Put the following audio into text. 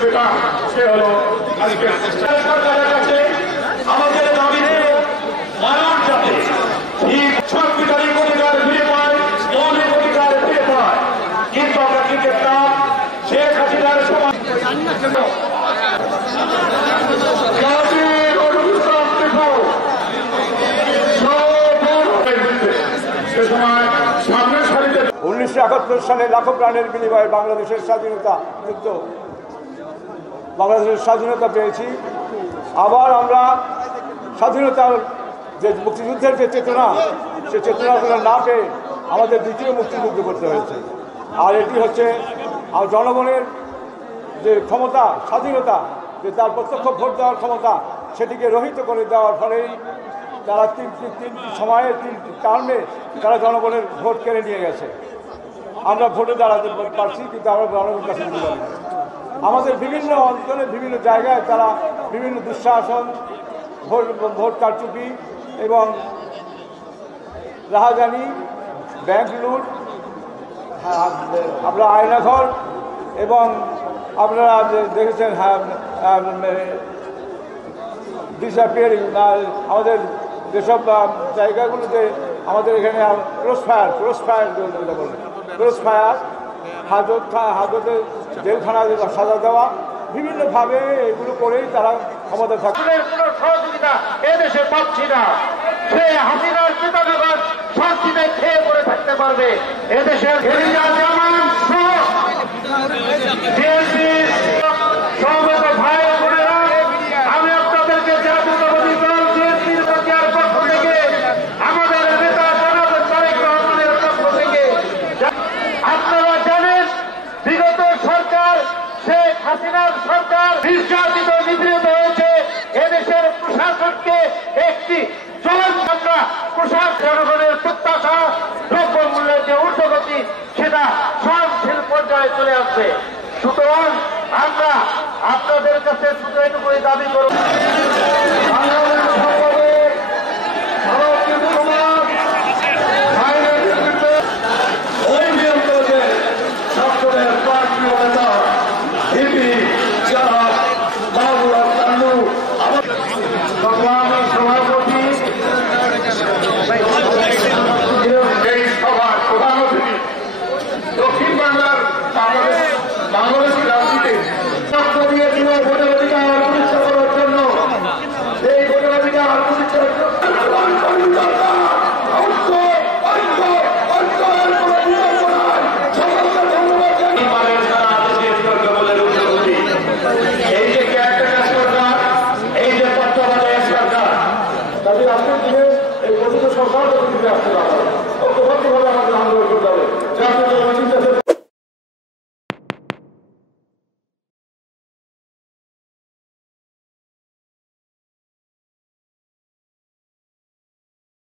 সেটা সে হলো আজকে সরকারের কাছে আমাদের দাবি মানুষ যাতে সাংবিধানিক অধিকার ফিরে পায়, মৌলিক অধিকার ফিরে পায়। কিন্তু আমরা কি দেখতাম শেখ হাসিনার সময় সে সময় সামনের সারিতে 1971 সালে লাখো প্রাণের বিনিময়ে বাংলাদেশের স্বাধীনতা পেয়েছি। আবার আমরা স্বাধীনতার যে মুক্তিযুদ্ধের যে চেতনা, সে চেতনাগুলো না পেয়ে আমাদের দ্বিতীয় মুক্তিযুদ্ধ করতে হয়েছে। আর এটি হচ্ছে জনগণের যে ক্ষমতা, স্বাধীনতা, যে তার প্রত্যক্ষ ভোট দেওয়ার ক্ষমতা, সেটিকে রহিত করে দেওয়ার ফলেই তারা তিনটি সময়ে 3টি টার্মে তারা জনগণের ভোট কেড়ে নিয়ে গেছে। আমরা ভোটে দাঁড়াতে পারছি, কিন্তু আমরা জনগণের কাছে দিতে পারি না। আমাদের বিভিন্ন অঞ্চলে বিভিন্ন জায়গায় তারা বিভিন্ন দুঃশাসন, ভোট কারচুপি এবং রাহাজানি, ব্যাংক লুট, আপনারা আয়নাঘর এবং আপনারা দেখেছেন ডিসঅ্যাপিয়ারিং, আমাদের যেসব জায়গাগুলোতে আমাদের এখানে ক্রস ফায়ার হাজতে জেলখানায় সাজা দেওয়া, বিভিন্নভাবে এগুলো করেই তারা ক্ষমতা থাকে। কোনো সহযোগিতা এদেশে পাচ্ছি না। সে হাসিনার চিতানগর শান্তিতে খেয়ে পড়ে থাকতে পারবে। এদেশের সমবেত ভাই বোনেরা, আমি আপনাদেরকে জাতীয়তাবাদী দল বিএনপির প্রচার পক্ষ থেকে, আমাদের নেতা জনাব তারেক রহমানের পক্ষ থেকে, আপনারা জানেন বিগত সরকার শেখ হাসিনার সরকার নির্যাতিত নিপীড়িত হয়েছে। এদেশের প্রশাসনকে একটি জনগণরা জনগণের প্রত্যাশা, দ্রব্য মূল্যের যে ঊর্ধ্বগতি, সেটা সহনশীল পর্যায়ে চলে আসবে। সুতরাং আমরা আপনাদের কাছে শুধু এটুকুই দাবি করব, ওই নিয়ন্ত্রণে ছাত্রদের প্রার্থী